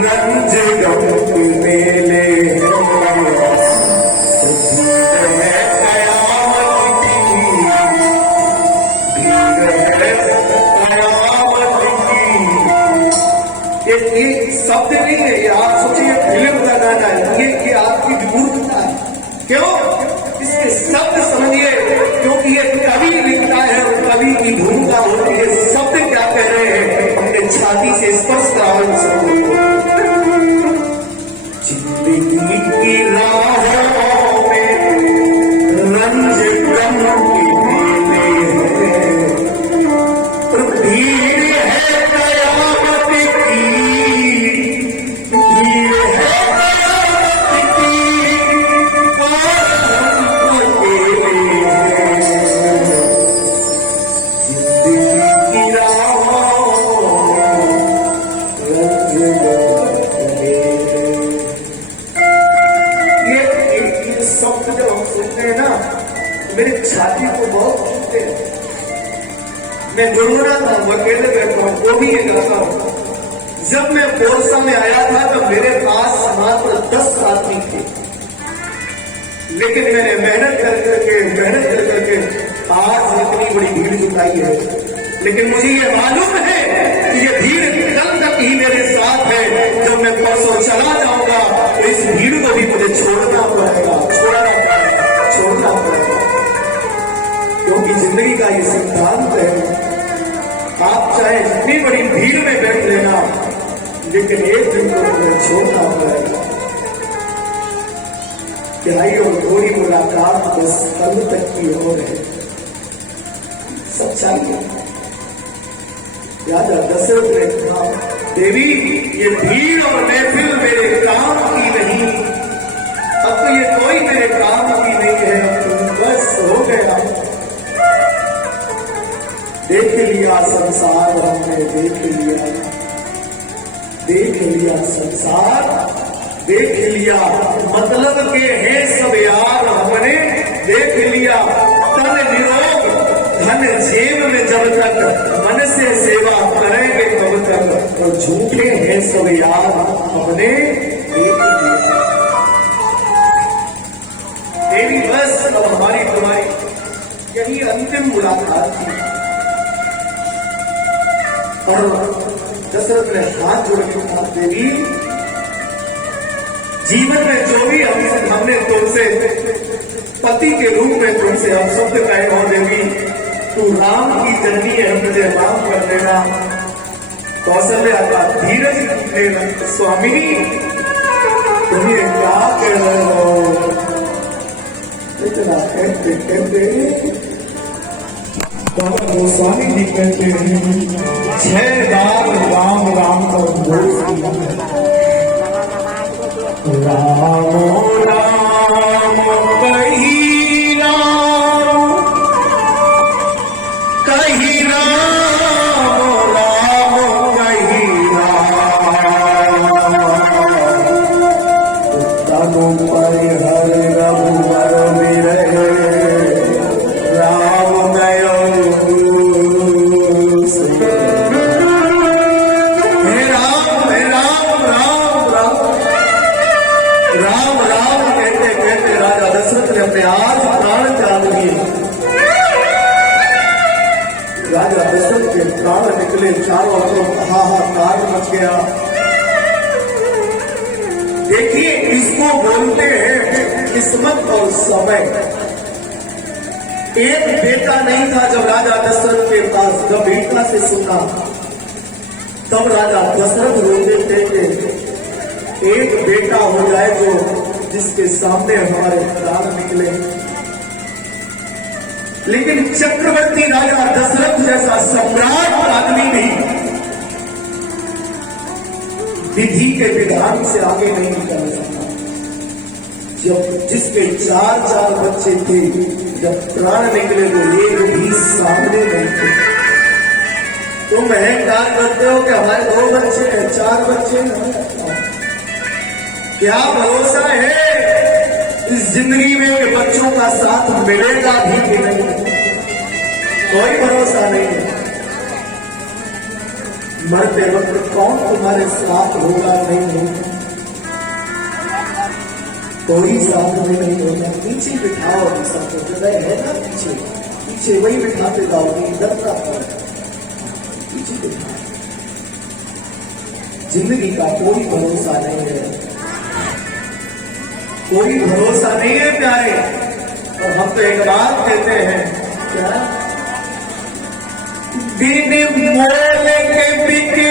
रंज गम के मेले ये शब्द नहीं है, ये आप सोचिए फिल्म का गाना है, ये आपकी विमूर्खता है। क्यों? इसके शब्द समझिए, क्योंकि ये कवि लिखता है और कवि की भूमिका होती है। शब्द क्या कह रहे हैं, अपने छाती से स्पर्श कराओ इन शब्दों को। जिंदगी की राहों में रंज गम के मेले हैं, भीड़ है कयामत की, भीड़ है कयामत की, और अकेले हैं। जिंदगी की राहों में रंज गम के मेले। ये शब्द जब हम सुनते हैं ना, मेरी छाती को बहुत छूते हैं। मैं गुनगुनाता हूँ, अकेले बैठता हूँ, वो भी ये करता हूँ। जब मैं कोरसा में आया था तो मेरे पास मात्र 10 आदमी थे, लेकिन मैंने मेहनत कर करके आज इतनी बड़ी भीड़ जुटाई है। लेकिन मुझे ये मालूम है कि ये भीड़ कल तक ही मेरे साथ है। जब मैं परसों चला जाऊंगा तो इस भीड़ को भी मुझे छोड़ना पड़ेगा, क्योंकि जिंदगी का ये सिद्धांत है। आप चाहे जितनी बड़ी भीड़ में बैठ लेना, लेकिन एक दिन को तुम्हें छोड़ना पड़ेगा। प्यारी और थोड़ी मुलाकात बस कल तक की हो रहे, सच्चाई है। राजा दशरथ ने कहा, देवी ये भीड़ और महफिल मेरे काम की नहीं, अब तो ये कोई मेरे काम की नहीं है, अब तो बस हो गया। देख लिया संसार हमने, देख लिया संसार, देख लिया मतलब के हैं सब यार हमने, देख लिया तन निरोग धन जेब में जब तक, मन से सेवा करेंगे कब तक, और झूठे हैं सब यार हमने देख लिया। देवी बस अब हमारी तुम्हारी यही अंतिम मुलाकात थी। और दशरथ ने हाथ जोड़ के कहा, देवी जीवन में जो भी हमने तुमसे पति के रूप में तुमसे हम शब्द कहे हो, देवी तू राम की जननी है, मुझे राम कर देना। कौशल्या का धीरज लेना, स्वामिनी तुम्हें क्या कह रहे हो? इतना कहते बाबा गोस्वामी जी कहते हैं, 6 बार राम राम का बोल राम राम कही राम कही राम राम कही राम, तनु पर हर रघुवर विरह आज प्राण त्याग दिए। राजा दशरथ के प्राण निकले, चारों तरफ हाहाकार मच गया। देखिए इसको बोलते हैं किस्मत और समय। एक बेटा नहीं था जब राजा दशरथ के पास, जब बेटा से सुना तब राजा दशरथ रोते थे कि एक बेटा हो जाए जो जिसके सामने हमारे प्राण निकले। लेकिन चक्रवर्ती राजा दशरथ जैसा सम्राट आदमी भी विधि के विधान से आगे नहीं निकल सकता। जब जिसके 4 बच्चे थे, जब प्राण निकले तो एक भी सामने नहीं थे। तुम अहंकार करते हो कि हमारे 2 बच्चे हैं, 4 बच्चे हैं, क्या भरोसा है इस जिंदगी में कि बच्चों का साथ मिलेगा भी कि नहीं? कोई भरोसा नहीं है। मरते वक्त कौन तुम्हारे साथ होगा नहीं होगा, कोई साथ में नहीं होगा। पीछे बिठाओ सबको, जगह है ना पीछे, पीछे वही बिठाते जाओगे, इधर का पीछे बिठाओ। जिंदगी का कोई भरोसा नहीं है, कोई भरोसा नहीं है प्यारे। और हम तो एक बात कहते हैं, क्या बिन मोल के बिके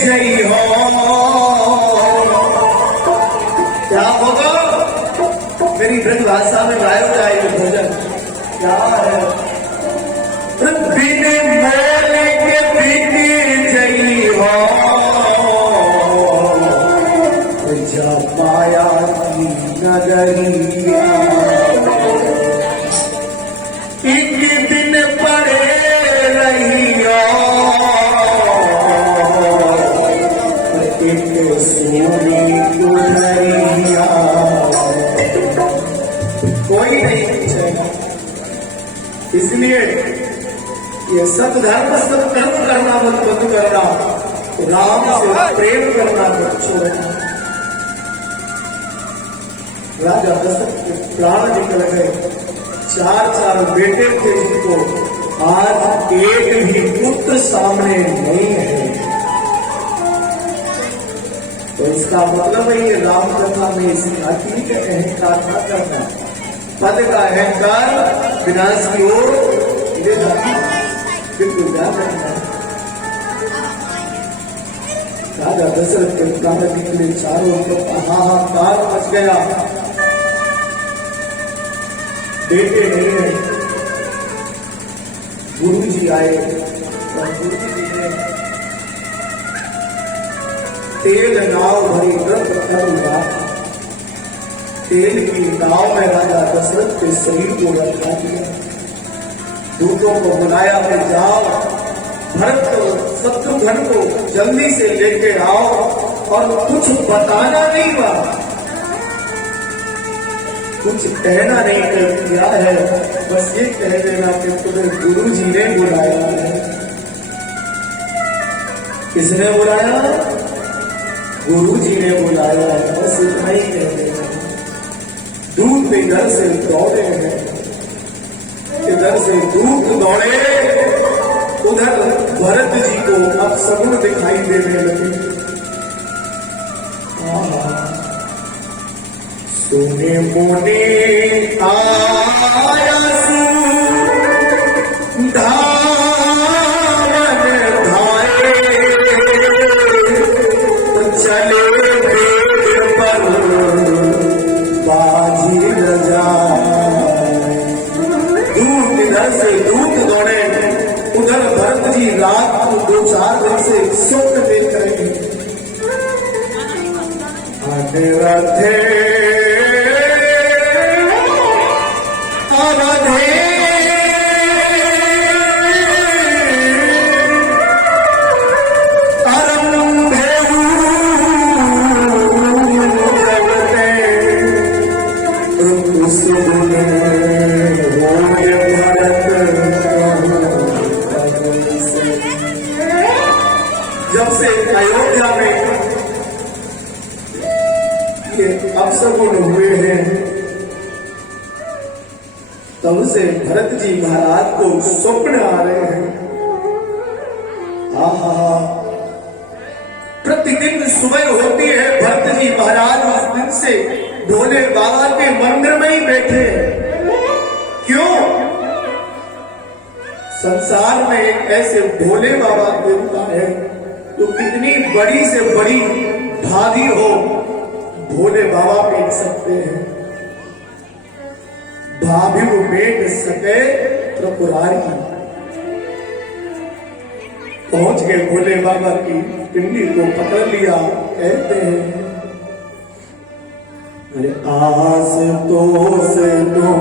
जई हो, क्या होगा? मेरी ब्रज भाषा में गाया जाए ये भोजन क्या है? बिन मोल के बिके जई हो, जब माया की नगरिया एक दिन पड़े रहिया, एक सोनी गुजरिया, कोई नहीं पूछेगा। इसलिए ये सब धर्म सब कर्म करना मत बंद करना, राम से प्रेम करना मत छोड़ना। राजा दशरथ के प्राण निकल गए, चार बेटे थे जिनको आज एक भी पुत्र सामने नहीं है। तो इसका मतलब है ये राम कथा में सिखाती के अहंकार न करना, पद का अहंकार विनाश की ओर ले जाती, बिल्कुल क्या करना। राजा दशरथ के प्राण निकले, चारों तरफ हाहाकार मच गया, बेटे नहीं है। गुरु जी आए और गुरु जी ने तेल नाव भरी व्रत कर, तेल की नाव में राजा दशरथ के शरीर को रखा दिया, दूतों को बुलाया कि जाओ भरत को शत्रुघ्न को जल्दी से लेके आओ, और कुछ बताना नहीं हुआ, कुछ कहना नहीं कर दिया है, बस ये कह देना कि तुम्हें गुरु जी ने बुलाया है। किसने बुलाया? गुरु जी ने बुलाया है, बस इतना ही कह देना। दूत इधर से दौड़े हैं, इधर से दूत दौड़े, उधर भरत जी को अपशगुन दिखाई देने लगे। सुने मोने आया धावन धाए, चले वेद पर बाजी रजाए। दूत इधर से दूत दौड़े, उधर भरत जी रात को 2-4 दिन से स्वप्न देख रहे हैं। रथे जब से अयोध्या में ये अपशगुन हुए हैं, तब से भरत जी महाराज को स्वप्न आ रहे हैं। आहा, प्रतिदिन सुबह होती है, भरत जी महाराज उस दिन से भोले बाबा के मंदिर में ही बैठे। क्यों? संसार में एक ऐसे भोले बाबा देवता है तो कितनी बड़ी से बड़ी भाभी हो, भोले बाबा बेच सकते हैं। भाभी को बेच सके त्रिपुरारी पहुंच गए, भोले बाबा की पिंडी को पकड़ लिया। कहते हैं अरे आस तो से तुम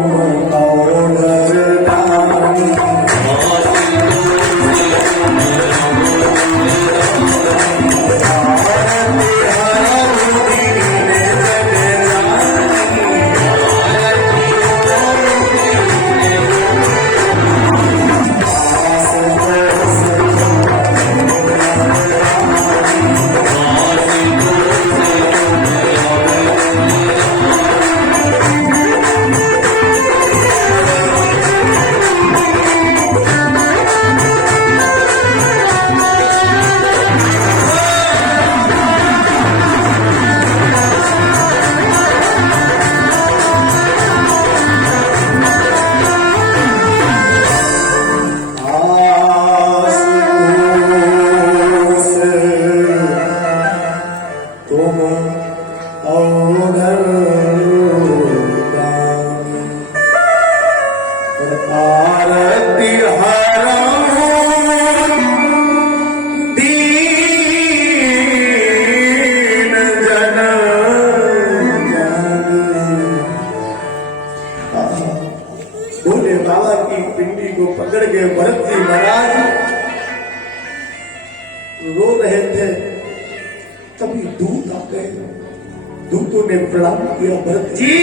तभी दूत आ गए। दूतों ने प्रणाम किया, भरत जी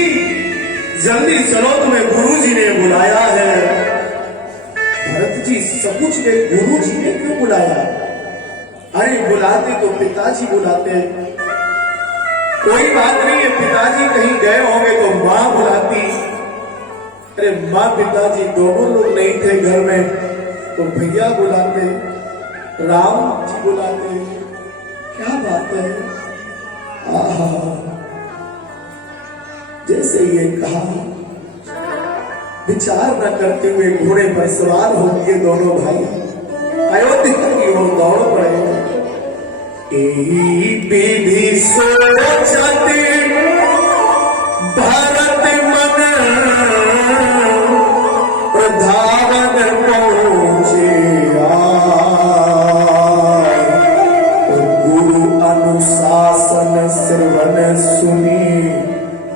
जल्दी चलो, तुम्हें गुरु जी ने बुलाया है। भरत जी सकुच ने, गुरु जी ने क्यों बुलाया? अरे बुलाते तो पिताजी बुलाते, कोई बात नहीं है, पिताजी कहीं गए होंगे तो मां बुलाती। अरे मां पिताजी दोनों लोग नहीं थे घर में तो भैया बुलाते, राम जी बुलाते। क्या बात है? आहा, जैसे ये कहा, विचार न करते हुए घोड़े पर सवार होंगे दोनों भाई अयोध्या की ओर दौड़ पड़े। पीढ़ी सोचते भारत मन प्रधान पहुंचे, गुरु अनुशासन श्रवण सुनी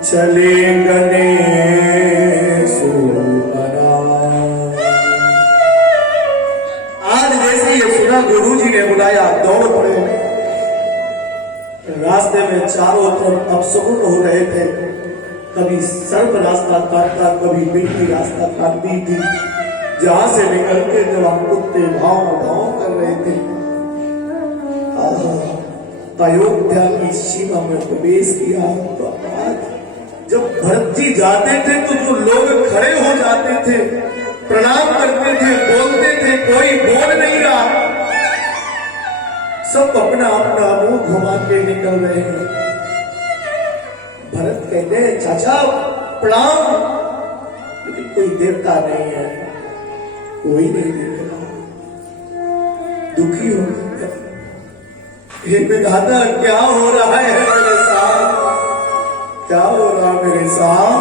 चले गणेश। आज जैसे ये सुना गुरु जी ने बुलाया, दौड़ पड़े। रास्ते में चारों तरफ अपशकुन हो रहे थे, कभी सर्प रास्ता काटता, कभी मिट्टी रास्ता काटती थी। जहां से निकलते जब हम कुत्ते भाव भाव कर रहे थे। अयोध्या की सीमा में प्रवेश किया तो आज जब भरत जी जाते थे तो जो लोग खड़े हो जाते थे, प्रणाम करते थे, बोलते थे, कोई बोल नहीं रहा, सब अपना अपना मुंह घुमा के निकल रहे हैं। भरत कहते हैं चाचा प्रणाम, लेकिन कोई देवता नहीं है, कोई नहीं देख रहा। दुखी हो गए, हे विधाता क्या हो रहा है मेरे साथ, क्या हो रहा मेरे साथ?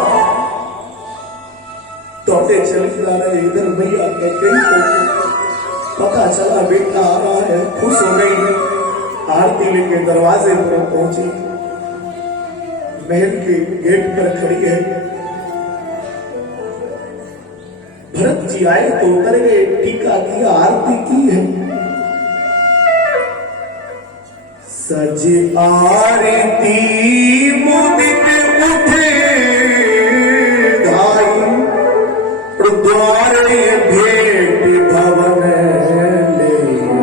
दौड़ते चले जा रहे, इधर भैया कहते पता चला बेटा आ रहा है, खुश हो गई, आरती लेके दरवाजे पर पहुंची, महल के गेट पर खड़ी है। भरत जी आए तो उतर गए, टीका किया, आरती की है। सज आरती मुदित उठे धाई, द्वारे भेंट भवन ले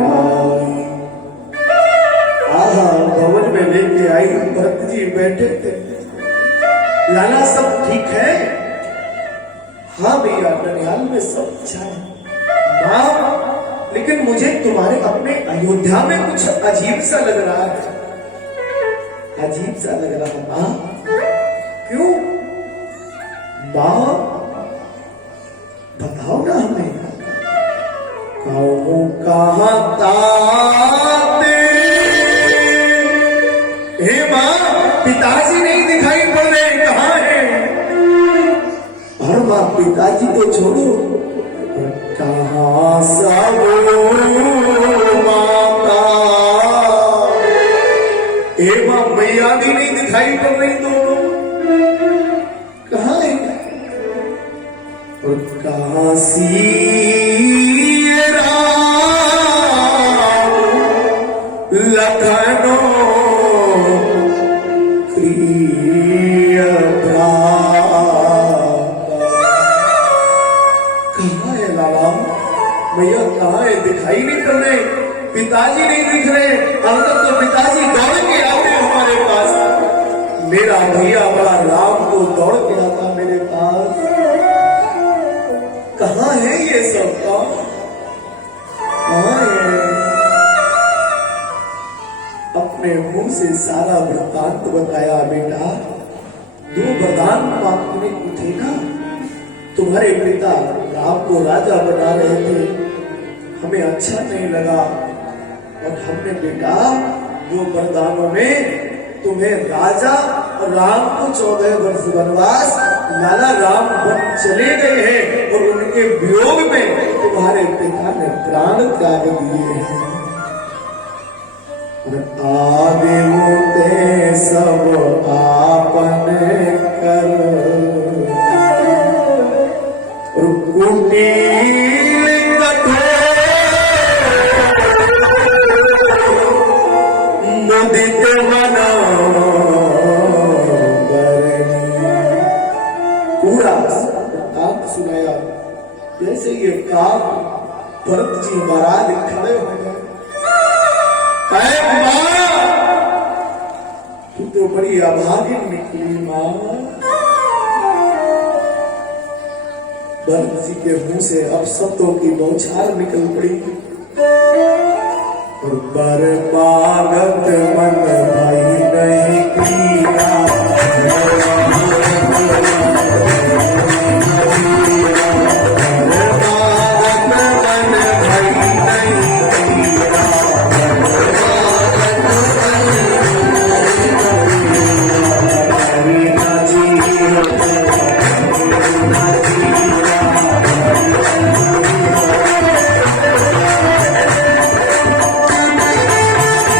आई। आहा, भवन में लेके आई। भरत जी बैठे थे, लाला सब ठीक है? हाँ भैया, ननिहाल में सब अच्छा है। मां, लेकिन मुझे तुम्हारे अपने अयोध्या में कुछ अजीब सा लग रहा है, अजीब सा लग रहा है। मां क्यों? मां बताओ ना हमें, कहूं कहां ताते? हे मां, पिताजी नहीं दिखाई पड़ रहे, कहां है? और मां पिताजी तो छोड़ो, कहां सब माता? हे मां, मैया भी नहीं दिखाई पड़ रही, दोनों कहां है? और कहां लखनो प्रिय कहां है लाला? भैया कहां है? दिखाई नहीं पड़ रहे, पिताजी नहीं दिख रहे। अब तक तो पिताजी दौड़ के आते हमारे पास, मेरा भैया बड़ा राम को दौड़ के आता मेरे पास। कहां है ये सब? कहां है? अपने मुंह से सारा वृत्तांत बताया। बेटा, 2 वरदान मांगने को थे ना, तुम्हारे पिता राम को राजा बना रहे थे, हमें अच्छा नहीं लगा और हमने बेटा 2 वरदानों में तुम्हें राजा और राम को 14 वर्ष वनवास, लाला राम वन चले गए हैं और उनके वियोग में तुम्हारे पिता ने प्राण त्याग दिए हैं। आदि मुते सब आपन कर, कुटील कठोर मुदित बना पूरा वृत्तांत सुनाया। जैसे ये काग भरत जी महाराज खड़े हो गए, मां तू तो बड़ी अभागिन निकली मां। भरत जी के मुंह से अब शब्दों की बौछार निकल पड़ी। बर पाग